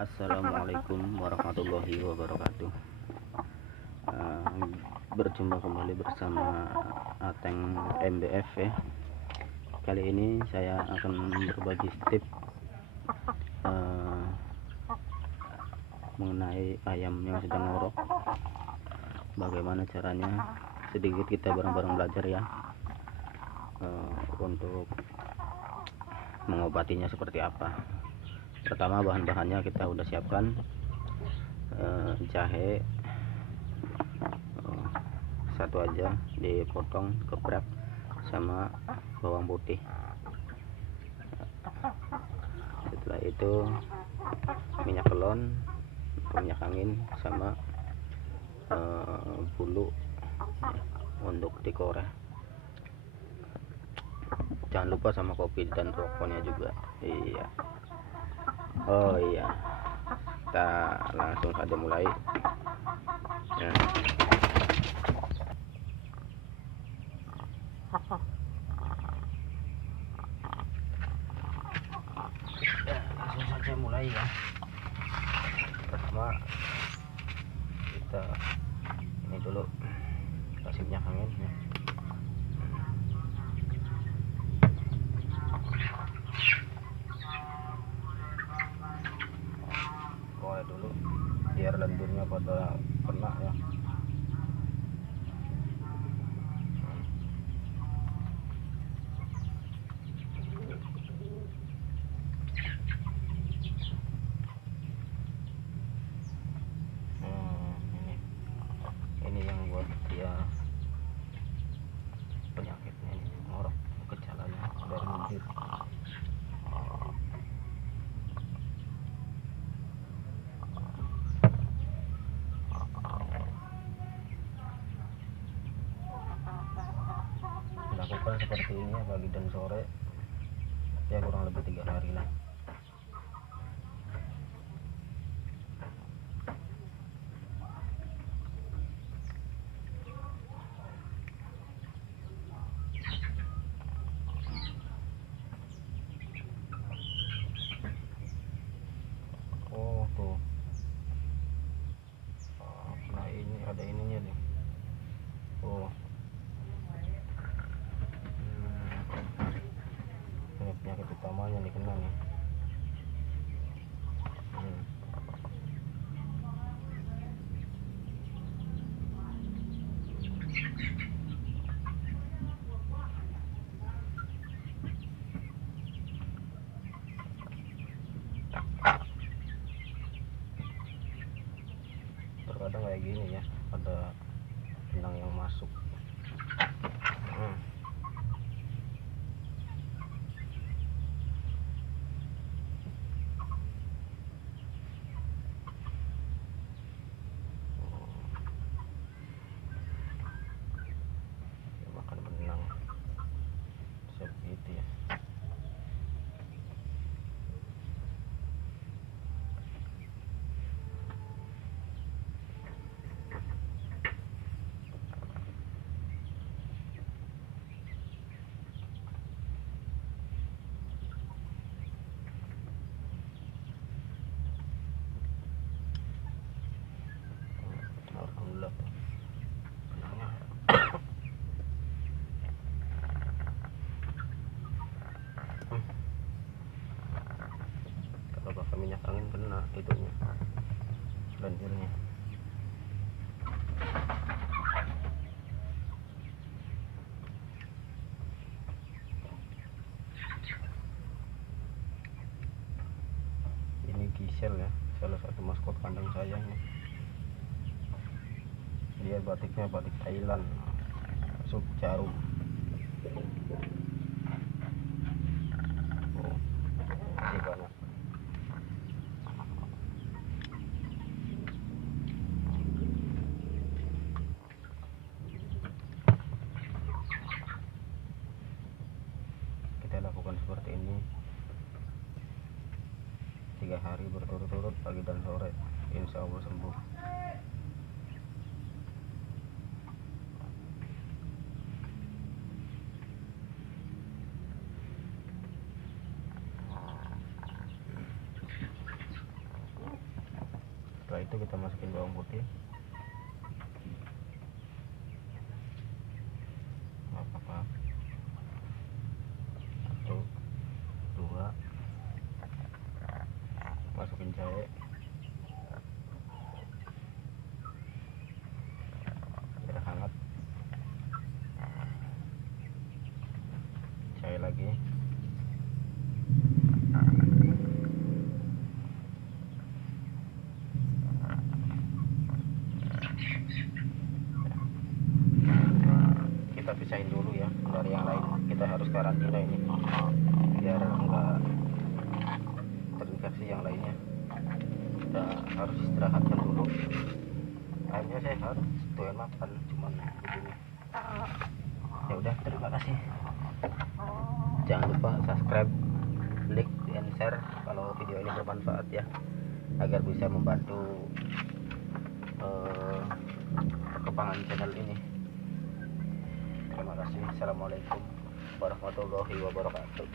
Assalamualaikum warahmatullahi wabarakatuh. Berjumpa kembali bersama Ateng MBF ya. Kali ini saya akan berbagi tips mengenai ayam yang sedang ngorok. Bagaimana caranya? Sedikit kita bareng-bareng belajar ya. Untuk mengobatinya seperti apa. Pertama, bahan-bahannya kita udah siapkan. Jahe satu aja dipotong geprek, sama bawang putih. Setelah itu minyak kelon, minyak angin, sama bulu untuk dikorek. Jangan lupa sama kopi dan rokoknya juga. Iya. Oh iya, kita langsung saja mulai. Nah, langsung saja mulai ya. Pertama kita ini dulu, kasih minyak angin ya. Korek dulu biar lendirnya pada kena ya. Ini yang buat dia penyakitnya, ini ngorok, gejalanya dari lendir. Lakukan seperti ini ya, pagi dan sore ya, kurang lebih 3 hari lah. Oh tuh, nah ini ada ininya nih. Oh, ini penyakit utamanya nih, kena nih. Terkadang kayak gini ya, ada benang yang masuk. Makan benang seperti ya. Alhamdulillah benangnya. Kalau pakai minyak angin kena itunya, lendirnya. Ini Gisel ya, salah satu maskot kandang saya nih. Dia batiknya batik Thailand, sup jarum. Oh, masih banyak. Kita lakukan seperti ini 3 hari berturut-turut, pagi dan sore, insya Allah sembuh. Setelah itu kita masukin bawang putih. Apa-apa. 1, 2. Masukin jahe. Biar hangat. Jahe lagi. Kita pisahin dulu ya dari yang lain. Kita harus karantina ini biar enggak terinfeksi yang lainnya. Kita harus istirahatkan dulu. Ayamnya sehat, doyan makan, cuman begini. Ya udah, terima kasih. Jangan lupa subscribe, like, dan share kalau video ini bermanfaat ya, agar bisa membantu perkembangan channel ini. Terima kasih. Assalamualaikum warahmatullahi wabarakatuh.